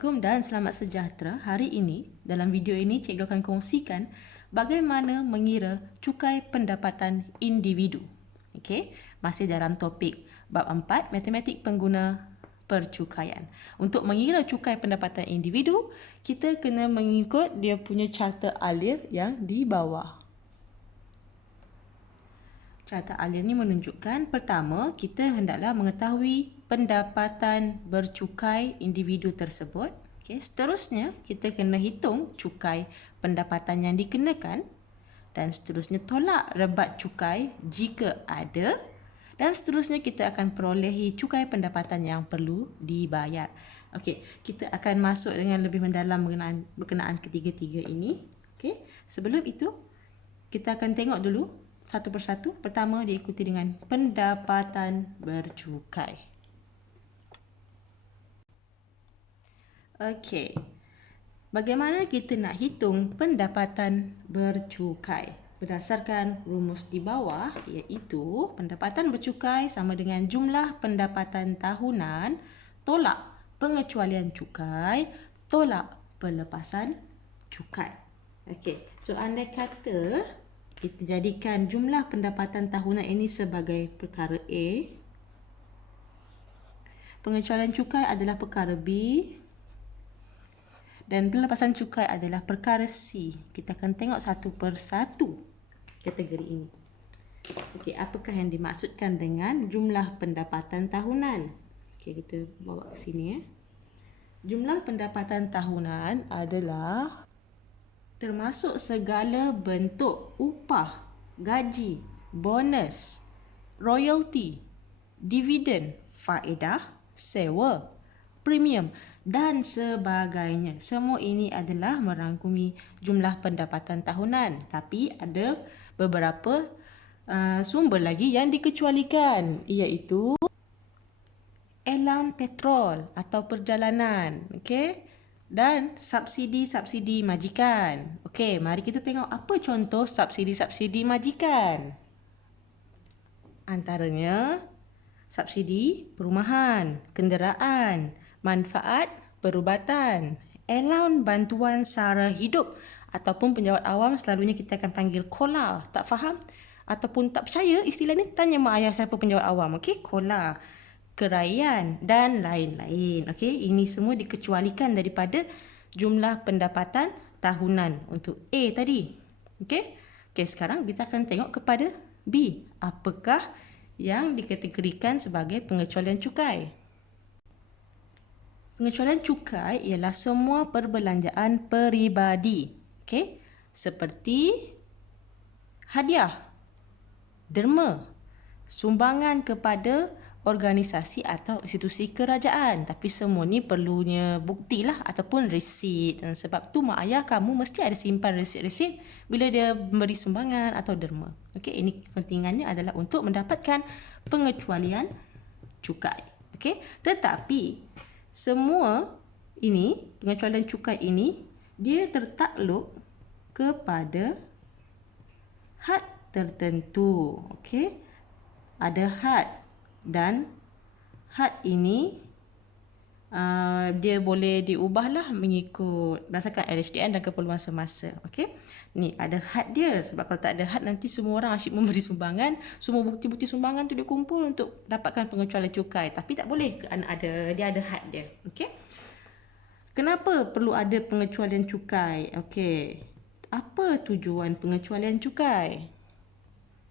Assalamualaikum dan selamat sejahtera. Hari ini, dalam video ini, cikgu akan kongsikan bagaimana mengira cukai pendapatan individu. Okey, masih dalam topik bab 4, matematik pengguna percukaian. Untuk mengira cukai pendapatan individu, kita kena mengikut dia punya carta alir yang di bawah. Carta alir ni menunjukkan pertama, kita hendaklah mengetahui pendapatan bercukai individu tersebut. Okay. Seterusnya, kita kena hitung cukai pendapatan yang dikenakan. Dan seterusnya, tolak rebat cukai jika ada. Dan seterusnya, kita akan perolehi cukai pendapatan yang perlu dibayar. Okey, kita akan masuk dengan lebih mendalam berkenaan ketiga-tiga ini. Okey, sebelum itu, kita akan tengok dulu satu persatu. Pertama diikuti dengan pendapatan bercukai. Okey. Bagaimana kita nak hitung pendapatan bercukai? Berdasarkan rumus di bawah, iaitu pendapatan bercukai sama dengan jumlah pendapatan tahunan tolak pengecualian cukai tolak pelepasan cukai. Okey. So andai kata kita jadikan jumlah pendapatan tahunan ini sebagai perkara A. Pengecualian cukai adalah perkara B. Dan pelepasan cukai adalah perkara C. Kita akan tengok satu persatu kategori ini. Okey, apakah yang dimaksudkan dengan jumlah pendapatan tahunan? Okey, kita bawa ke sini ya. Jumlah pendapatan tahunan adalah termasuk segala bentuk upah, gaji, bonus, royalty, dividen, faedah, sewa, premium dan sebagainya. Semua ini adalah merangkumi jumlah pendapatan tahunan. Tapi ada beberapa sumber lagi yang dikecualikan, iaitu allowance petrol atau perjalanan. Okey. Dan subsidi-subsidi majikan. Okey, mari kita tengok apa contoh subsidi-subsidi majikan. Antaranya, subsidi perumahan, kenderaan, manfaat perubatan, allowance bantuan sara hidup ataupun penjawat awam selalunya kita akan panggil kola. Tak faham ataupun tak percaya istilah ni, tanya mak ayah siapa penjawat awam. Okey, kola, keraian dan lain-lain. Okey, ini semua dikecualikan daripada jumlah pendapatan tahunan untuk A tadi. Okey. Okey, sekarang kita akan tengok kepada B. Apakah yang dikategorikan sebagai pengecualian cukai? Pengecualian cukai ialah semua perbelanjaan peribadi. Okey, seperti hadiah, derma, sumbangan kepada organisasi atau institusi kerajaan. Tapi semua ni perlunya bukti lah ataupun resit. Dan sebab tu mak ayah kamu mesti ada simpan resit-resit bila dia memberi sumbangan atau derma. Okey, ini kepentingannya adalah untuk mendapatkan pengecualian cukai. Okey, tetapi semua ini, pengecualian cukai ini, dia tertakluk kepada had tertentu. Okey, ada had. Dan had ini dia boleh diubahlah mengikut berdasarkan LHDN dan keperluan semasa. Okey, ni ada had dia. Sebab kalau tak ada had, nanti semua orang asyik memberi sumbangan, semua bukti-bukti sumbangan tu dia kumpul untuk dapatkan pengecualian cukai. Tapi tak boleh, kerana dia ada had dia. Okey, kenapa perlu ada pengecualian cukai? Okey, apa tujuan pengecualian cukai?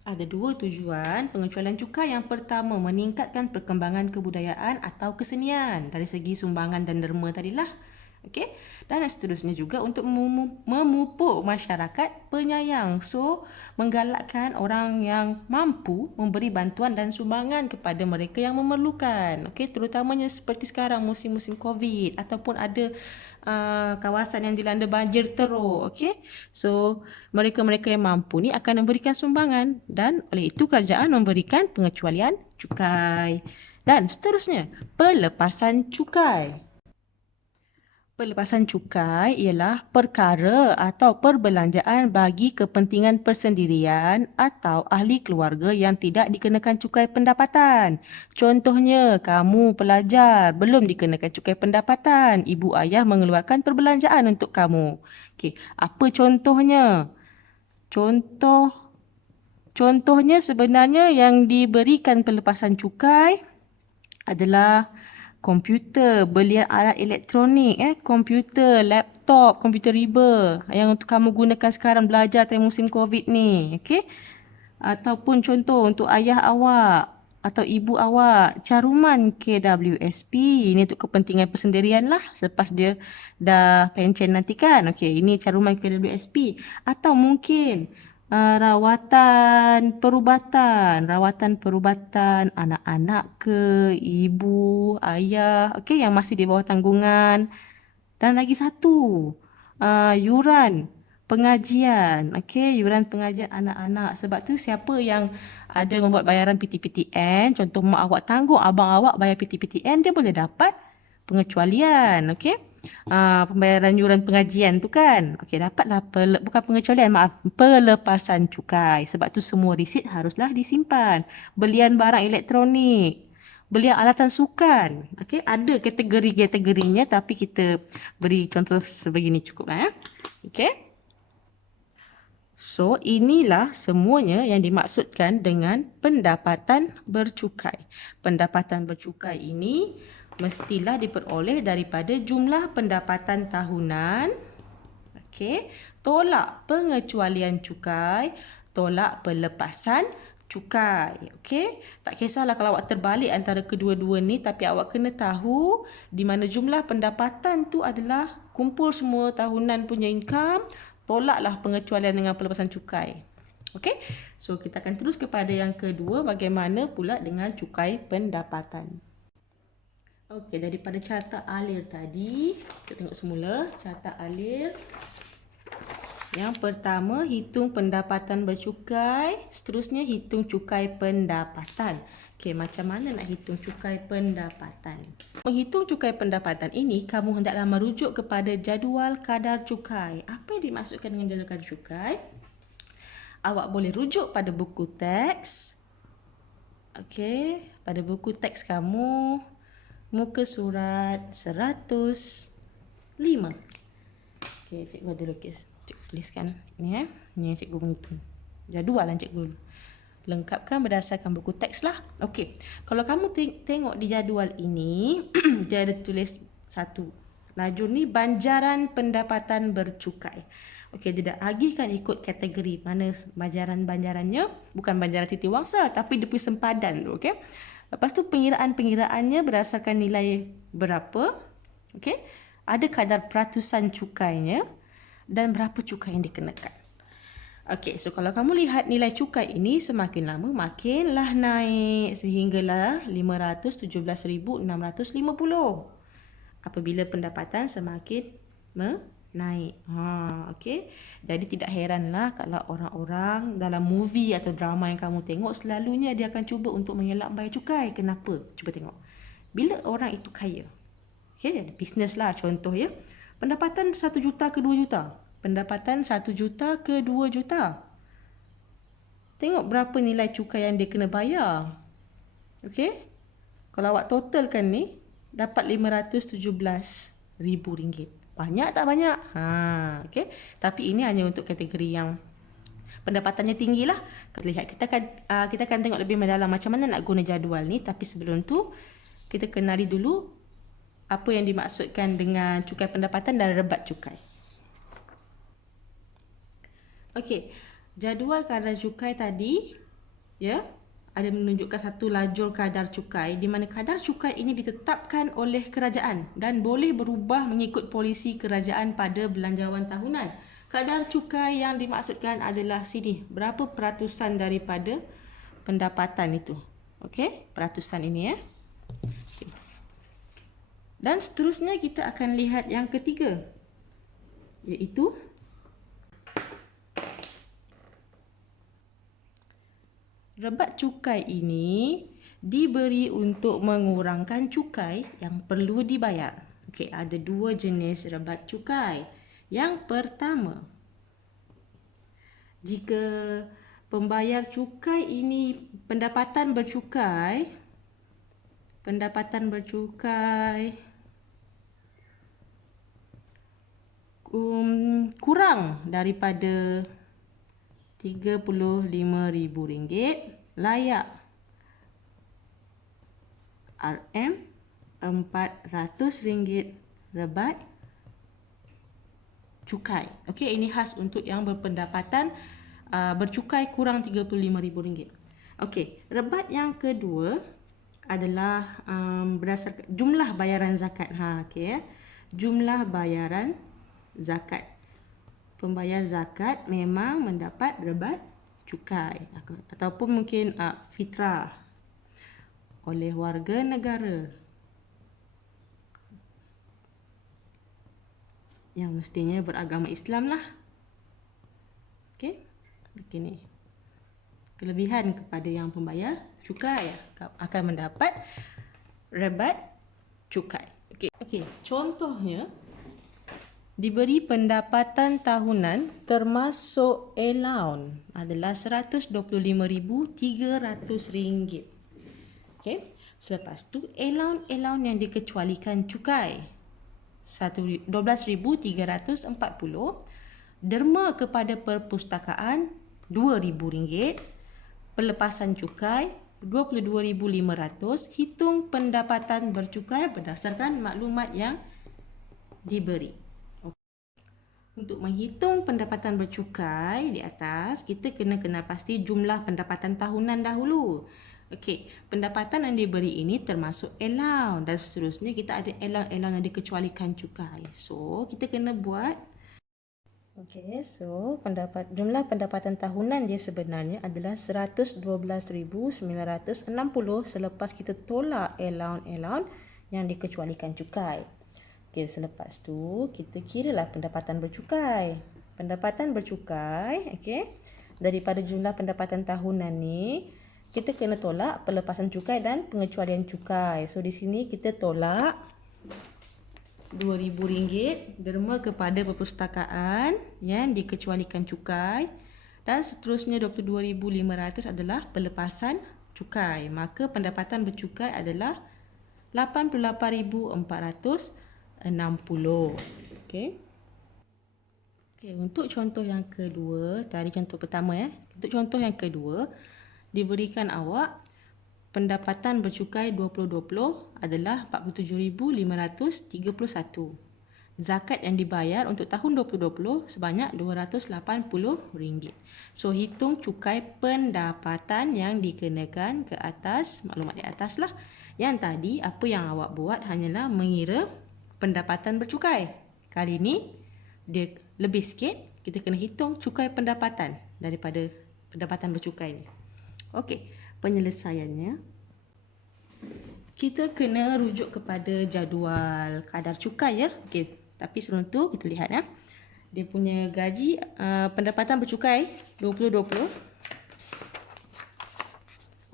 Ada dua tujuan pengecualian cukai. Yang pertama, meningkatkan perkembangan kebudayaan atau kesenian dari segi sumbangan dan derma tadilah. Okey. Dan seterusnya juga untuk memupuk masyarakat penyayang. So, menggalakkan orang yang mampu memberi bantuan dan sumbangan kepada mereka yang memerlukan. Okey, terutamanya seperti sekarang musim-musim COVID ataupun ada kawasan yang dilanda banjir teruk. Okey. So, mereka-mereka yang mampu ni akan memberikan sumbangan dan oleh itu kerajaan memberikan pengecualian cukai. Dan seterusnya, pelepasan cukai. Pelepasan cukai ialah perkara atau perbelanjaan bagi kepentingan persendirian atau ahli keluarga yang tidak dikenakan cukai pendapatan. Contohnya, kamu pelajar belum dikenakan cukai pendapatan. Ibu ayah mengeluarkan perbelanjaan untuk kamu. Okey, apa contohnya? Contohnya sebenarnya yang diberikan pelepasan cukai adalah komputer, belian alat elektronik, komputer, laptop, komputer riba yang untuk kamu gunakan sekarang belajar time musim COVID ni, okey? Ataupun contoh untuk ayah awak atau ibu awak, caruman KWSP, ini untuk kepentingan persendirian lah selepas dia dah pencen nanti kan. Okey, ini caruman KWSP. Atau mungkin rawatan perubatan anak-anak ke, ibu, ayah, okey, yang masih di bawah tanggungan. Dan lagi satu, yuran pengajian, okey, yuran pengajian anak-anak. Sebab tu siapa yang ada membuat bayaran PTPTN, contoh mak awak tanggung, abang awak bayar PTPTN, dia boleh dapat pengecualian, okey. Pembayaran yuran pengajian tu kan. Okey, dapatlah bukan pengecualian, maaf, pelepasan cukai. Sebab tu semua resit haruslah disimpan. Belian barang elektronik, belian alatan sukan. Okey, ada kategori-kategorinya tapi kita beri contoh sebegini cukuplah ya. Okey. So, inilah semuanya yang dimaksudkan dengan pendapatan bercukai. Pendapatan bercukai ini mestilah diperoleh daripada jumlah pendapatan tahunan, okey, tolak pengecualian cukai, tolak pelepasan cukai. Okey, tak kisahlah kalau awak terbalik antara kedua-dua ni, tapi awak kena tahu di mana jumlah pendapatan tu adalah kumpul semua tahunan punya income, tolaklah pengecualian dengan pelepasan cukai. Okey, so kita akan terus kepada yang kedua, bagaimana pula dengan cukai pendapatan. Okey, daripada carta alir tadi, kita tengok semula carta alir. Yang pertama, hitung pendapatan bercukai. Seterusnya, hitung cukai pendapatan. Okey, macam mana nak hitung cukai pendapatan? Menghitung cukai pendapatan ini, kamu hendaklah merujuk kepada jadual kadar cukai. Apa yang dimaksudkan dengan jadual kadar cukai? Awak boleh rujuk pada buku teks. Okey, pada buku teks kamu, muka surat 105. Okey, cikgu ada lukis. Cikgu tuliskan ni Ni cikgu menghitung. Jadual lah cikgu. Lengkapkan berdasarkan buku teks lah. Okey, kalau kamu tengok di jadual ini, dia ada tulis satu. Lajur ni banjaran pendapatan bercukai. Okey, dia dah agihkan ikut kategori mana banjarannya. Bukan banjaran titiwangsa, tapi dia punya sempadan tu. Okey. Lepas tu pengiraannya berdasarkan nilai berapa. Okey. Ada kadar peratusan cukainya dan berapa cukai yang dikenakan. Okey, so kalau kamu lihat nilai cukai ini semakin lama makinlah naik sehinggalah 517,650 apabila pendapatan semakin naik. Okey. Jadi tidak heranlah kalau orang-orang dalam movie atau drama yang kamu tengok selalunya dia akan cuba untuk mengelak bayar cukai. Kenapa? Cuba tengok. Bila orang itu kaya, okey, ada bisnes lah contoh ya. Pendapatan 1 juta ke 2 juta. Pendapatan 1 juta ke 2 juta. Tengok berapa nilai cukai yang dia kena bayar. Okey. Kalau awak totalkan ni, dapat RM517,000. Banyak tak banyak? Okey. Tapi ini hanya untuk kategori yang pendapatannya tinggi lah. Kita lihat, kita akan tengok lebih mendalam macam mana nak guna jadual ni. Tapi sebelum tu, kita kenali dulu apa yang dimaksudkan dengan cukai pendapatan dan rebat cukai. Okey, jadual kadar cukai tadi ya ada menunjukkan satu lajur kadar cukai di mana kadar cukai ini ditetapkan oleh kerajaan dan boleh berubah mengikut polisi kerajaan pada belanjawan tahunan. Kadar cukai yang dimaksudkan adalah sini, berapa peratusan daripada pendapatan itu. Okey, peratusan ini ya. Okay. Dan seterusnya kita akan lihat yang ketiga, iaitu rebat cukai ini diberi untuk mengurangkan cukai yang perlu dibayar. Okey, ada dua jenis rebat cukai. Yang pertama, jika pembayar cukai ini pendapatan bercukai kurang daripada RM35,000, layak RM400 rebat cukai. Okey, ini khas untuk yang berpendapatan bercukai kurang RM35,000. Okey, rebat yang kedua adalah berdasarkan jumlah bayaran zakat. Okey ya. Jumlah bayaran zakat. Pembayar zakat memang mendapat rebat cukai ataupun mungkin fitrah oleh warga negara yang mestinya beragama Islam lah. Okey. Begini. Kelebihan kepada yang pembayar cukai akan mendapat rebat cukai. Okey, contohnya diberi pendapatan tahunan termasuk allowance adalah RM125,300. Okey. Selepas tu allowance yang dikecualikan cukai RM12,340, derma kepada perpustakaan RM2,000, pelepasan cukai RM22,500, hitung pendapatan bercukai berdasarkan maklumat yang diberi. Untuk menghitung pendapatan bercukai di atas, kita kena pasti jumlah pendapatan tahunan dahulu. Okey, pendapatan yang diberi ini termasuk allowance dan seterusnya kita ada allowance yang dikecualikan cukai. So, kita kena buat. Okey, so jumlah pendapatan tahunan dia sebenarnya adalah RM112,960 selepas kita tolak allowance yang dikecualikan cukai. Okey, selepas tu kita kiralah pendapatan bercukai. Pendapatan bercukai, okey, daripada jumlah pendapatan tahunan ni kita kena tolak pelepasan cukai dan pengecualian cukai. So di sini kita tolak RM2,000 derma kepada perpustakaan yang dikecualikan cukai dan seterusnya RM22,500 adalah pelepasan cukai. Maka pendapatan bercukai adalah RM88,460. Okey. Okey, untuk contoh yang kedua, tadi contoh pertama ya. Untuk contoh yang kedua, diberikan awak pendapatan bercukai 2020 adalah RM47,531. Zakat yang dibayar untuk tahun 2020 sebanyak RM280. So, hitung cukai pendapatan yang dikenakan ke atas, maklumat di atas lah. Yang tadi, apa yang awak buat hanyalah mengira pendapatan bercukai. Kali ini, dia lebih sikit, kita kena hitung cukai pendapatan daripada pendapatan bercukai ni. Okey, penyelesaiannya, kita kena rujuk kepada jadual kadar cukai ya. Okey, tapi sebelum tu kita lihat ya. Dia punya gaji pendapatan bercukai 2020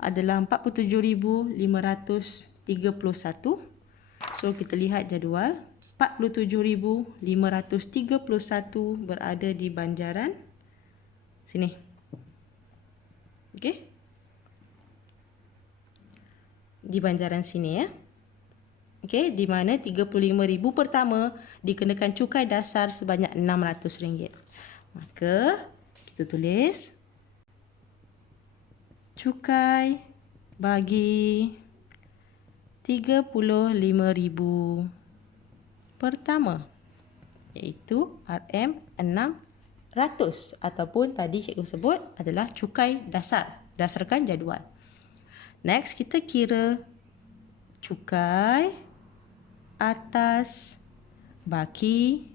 adalah RM47,531. So kita lihat jadual, RM47,531 berada di banjaran sini. Okey. Di banjaran sini ya. Okey, di mana RM35,000 pertama dikenakan cukai dasar sebanyak RM600. Maka kita tulis cukai bagi RM35,000 pertama iaitu RM600 ataupun tadi cikgu sebut adalah cukai dasar berdasarkan jadual. Next, kita kira cukai atas baki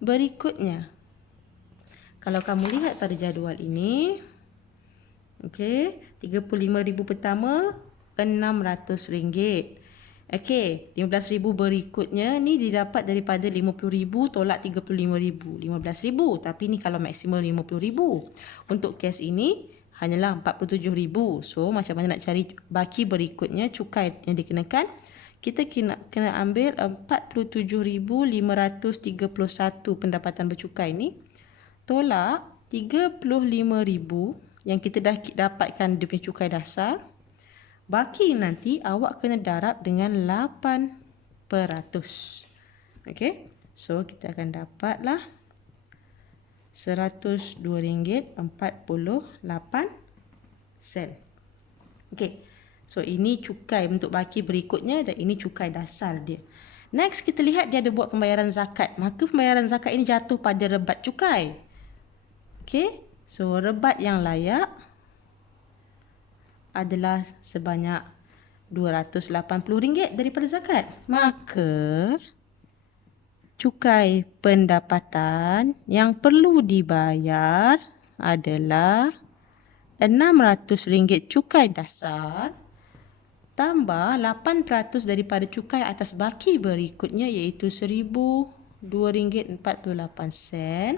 berikutnya. Kalau kamu lihat pada jadual ini, okey, RM35,000 pertama RM600. Okey, RM15,000 berikutnya ni didapat daripada RM50,000 tolak RM35,000. RM15,000, tapi ni kalau maksimal RM50,000. Untuk kes ini hanyalah RM47,000. So macam mana nak cari baki berikutnya cukai yang dikenakan? kita kena ambil 47,531 pendapatan bercukai ni, tolak 35,000 yang kita dah dapatkan dia punya cukai dasar. Baki nanti awak kena darab dengan 8%. Okey. So kita akan dapatlah RM102.48. Okey. So ini cukai untuk baki berikutnya dan ini cukai dasar dia. Next kita lihat dia ada buat pembayaran zakat. Maka pembayaran zakat ini jatuh pada rebat cukai. Okey. So rebat yang layak adalah sebanyak RM280 daripada zakat. Maka cukai pendapatan yang perlu dibayar adalah RM600 cukai dasar tambah 8% daripada cukai atas baki berikutnya iaitu RM1,002.48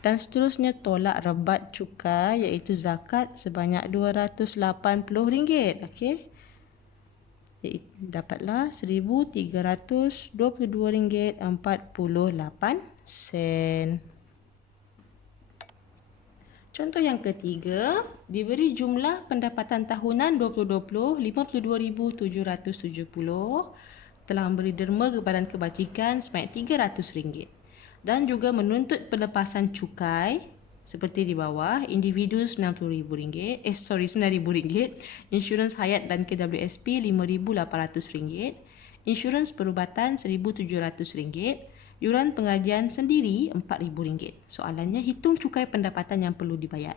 dan seterusnya tolak rebat cukai iaitu zakat sebanyak RM280. Okey. Dapatlah RM1,322.48. Contoh yang ketiga, diberi jumlah pendapatan tahunan 2020 RM52,770, telah memberi derma ke Badan Kebajikan sebanyak RM300 dan juga menuntut pelepasan cukai seperti di bawah, individu RM90,000, RM9,000, insurans hayat dan KWSP RM5,800, insurans perubatan RM1,700, yuran pengajian sendiri RM4,000. Soalannya, hitung cukai pendapatan yang perlu dibayar.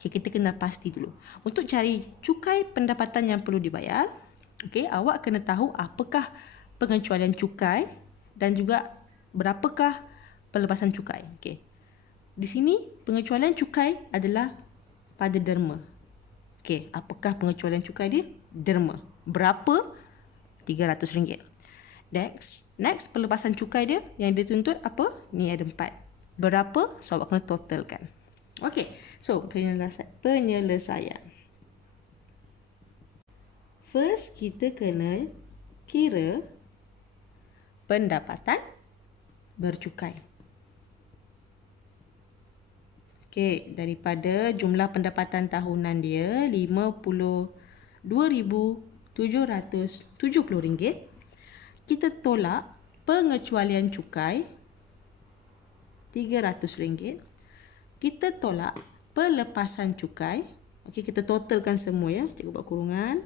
Okey, kita kena pasti dulu. Untuk cari cukai pendapatan yang perlu dibayar, okey, awak kena tahu apakah pengecualian cukai dan juga berapakah pelepasan cukai. Okey. Di sini pengecualian cukai adalah pada derma. Okey, apakah pengecualian cukai dia? Derma. Berapa? RM300. Next pelepasan cukai dia yang dituntut apa? Ni ada 4. Berapa? So awak kena totalkan. Okey. So penyelesaian. First kita kena kira pendapatan bercukai. Okey, daripada jumlah pendapatan tahunan dia RM52,770, kita tolak pengecualian cukai RM300, kita tolak pelepasan cukai. Okey, kita totalkan semua ya. Cikgu buat kurungan.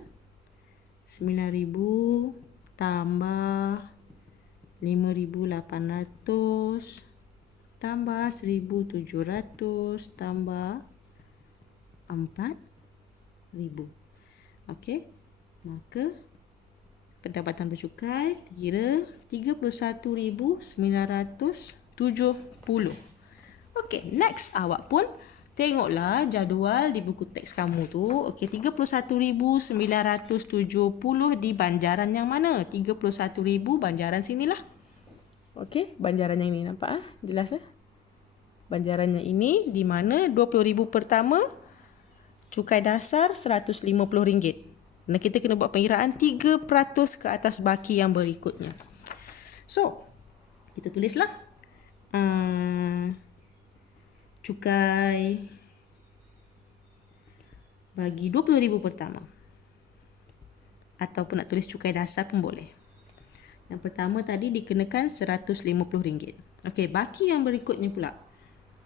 9,000 tambah 5,800 tambah 1,700 tambah 4,000. Okey. Maka pendapatan bercukai kira 31,970. Okey, next awak pun tengoklah jadual di buku teks kamu tu. Okey, 31,970 di banjaran yang mana? 31,000 banjaran sinilah. Okey, banjaran yang ini nampak jelas Banjarannya ini di mana 20,000 pertama cukai dasar RM150. Dan kita kena buat pengiraan 3% ke atas baki yang berikutnya. So, kita tulislah cukai bagi 20,000 pertama. Ataupun nak tulis cukai dasar pun boleh. Yang pertama tadi dikenakan RM150. Okey, baki yang berikutnya pula.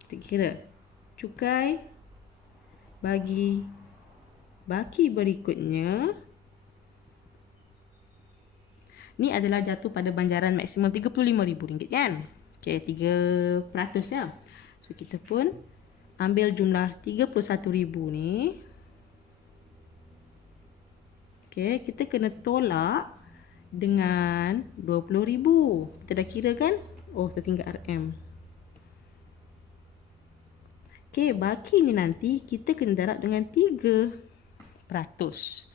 Kita kira cukai bagi baki berikutnya. Ni adalah jatuh pada banjaran maksimum RM35,000 kan? Okey, 3% ya. So kita pun ambil jumlah 31,000 ni. Okey, kita kena tolak dengan 20,000. Kita dah kira kan? Oh, tertinggal RM. Okey, baki ni nanti kita kena darab dengan 3%.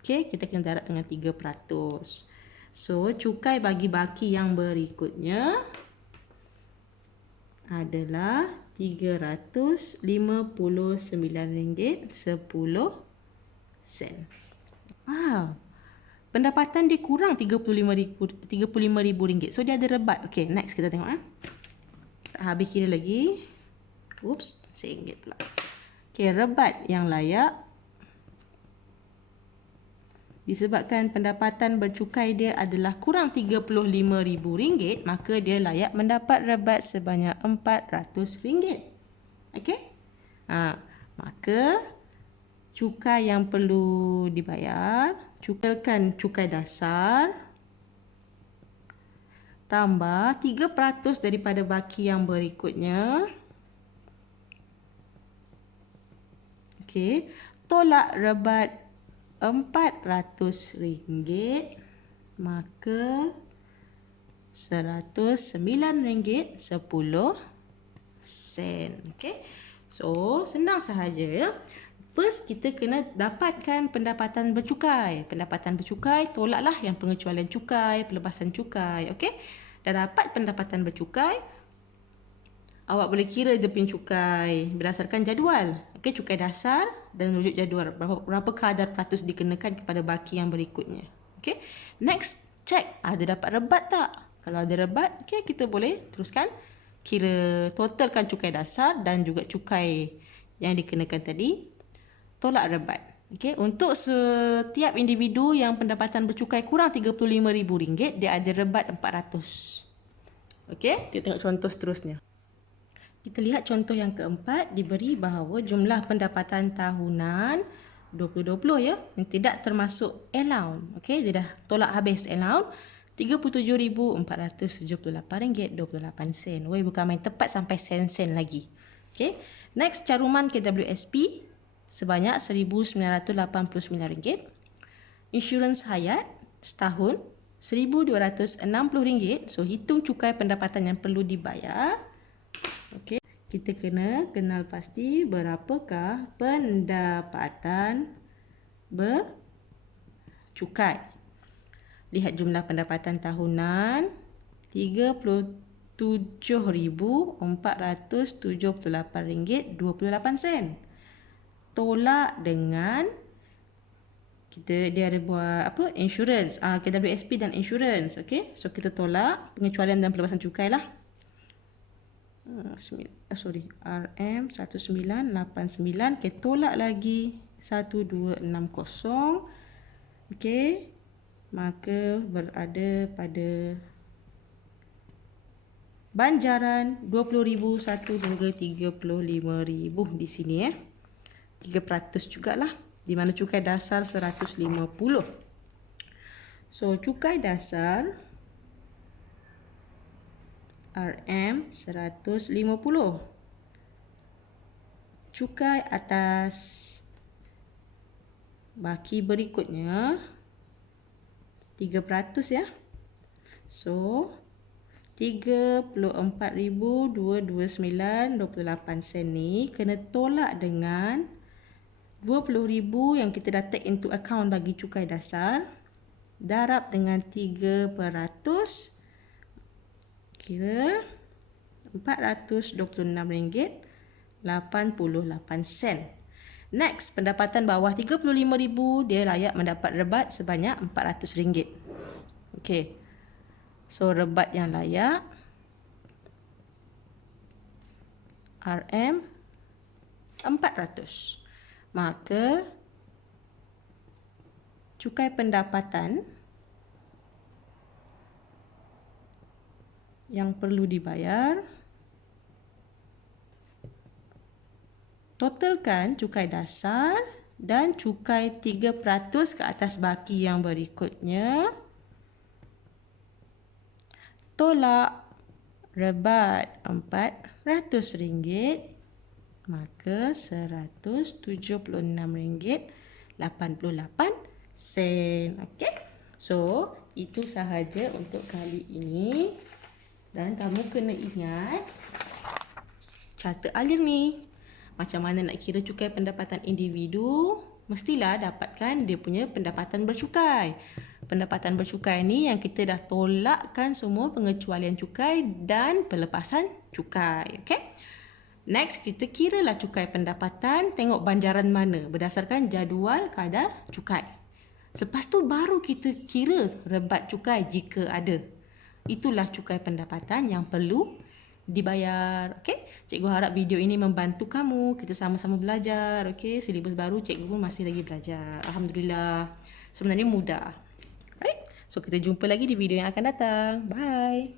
Okey, kita kena darab dengan 3%. So, cukai bagi baki yang berikutnya adalah RM359.10. Wow. pendapatan dia kurang RM35,000. So, dia ada rebat. Okay, next kita tengok. Tak habis kira lagi. Oops, RM1 pula. Okay, rebat yang layak disebabkan pendapatan bercukai dia adalah kurang RM35,000, maka dia layak mendapat rebat sebanyak RM400. Okay? Maka cukai yang perlu dibayar, cukai dasar tambah 3% daripada baki yang berikutnya. Okey, tolak rebat RM400, maka RM109.10. Okey. So, senang sahaja ya. First, kita kena dapatkan pendapatan bercukai. Pendapatan bercukai, tolaklah yang pengecualian cukai, pelepasan cukai. Okey? Dah dapat pendapatan bercukai, awak boleh kira dia punya cukai berdasarkan jadual. Okey, cukai dasar dan rujuk jadual. Berapa kadar peratus dikenakan kepada baki yang berikutnya. Okey? Next, check ada dapat rebat tak? Kalau ada rebat, okey, kita boleh teruskan kira totalkan cukai dasar dan juga cukai yang dikenakan tadi. Tolak rebat. Okey, untuk setiap individu yang pendapatan bercukai kurang RM35,000, dia ada rebat RM400. Okey, kita tengok contoh seterusnya. Kita lihat contoh yang keempat, diberi bahawa jumlah pendapatan tahunan 2020 ya, yang tidak termasuk allowance. Okey, dia dah tolak habis allowance. RM37,478.28. Woi, bukan main tepat sampai sen-sen lagi. Okey, next caruman KWSP sebanyak RM1,989. Insurans hayat setahun RM1,260. So, hitung cukai pendapatan yang perlu dibayar. Okey, kita kena kenal pasti berapakah pendapatan bercukai. Lihat jumlah pendapatan tahunan RM34,478.28. Tolak dengan dia ada buat apa? Insurans, KWSP dan insurans. Okey, so kita tolak pengecualian dan pelepasan cukai lah. RM1989. Okay, tolak lagi 1260. Okey, maka berada pada banjaran RM20,000 1 hingga RM35,000 di sini 3% jugalah, di mana cukai dasar RM150. So, cukai dasar RM150. Cukai atas baki berikutnya 3% ya. So, RM34,229.28 ni kena tolak dengan RM20,000 yang kita dah take into account bagi cukai dasar, darab dengan 3%, kira RM426.88. Next, pendapatan bawah RM35,000, dia layak mendapat rebat sebanyak RM400. Okey, so rebat yang layak RM400. Maka cukai pendapatan yang perlu dibayar, totalkan cukai dasar dan cukai 3% ke atas baki yang berikutnya, tolak rebat RM400, maka RM176.88. Okey. So, itu sahaja untuk kali ini. Dan kamu kena ingat carta alir ni. Macam mana nak kira cukai pendapatan individu, mestilah dapatkan dia punya pendapatan bercukai. Pendapatan bercukai ni yang kita dah tolakkan semua pengecualian cukai dan pelepasan cukai. Okey. Next, kita kiralah cukai pendapatan, tengok banjaran mana berdasarkan jadual kadar cukai. Lepas tu baru kita kira rebat cukai jika ada. Itulah cukai pendapatan yang perlu dibayar. Okey, cikgu harap video ini membantu kamu. Kita sama-sama belajar. Okey, silibus baru cikgu pun masih lagi belajar. Alhamdulillah. Sebenarnya mudah. Right? So kita jumpa lagi di video yang akan datang. Bye.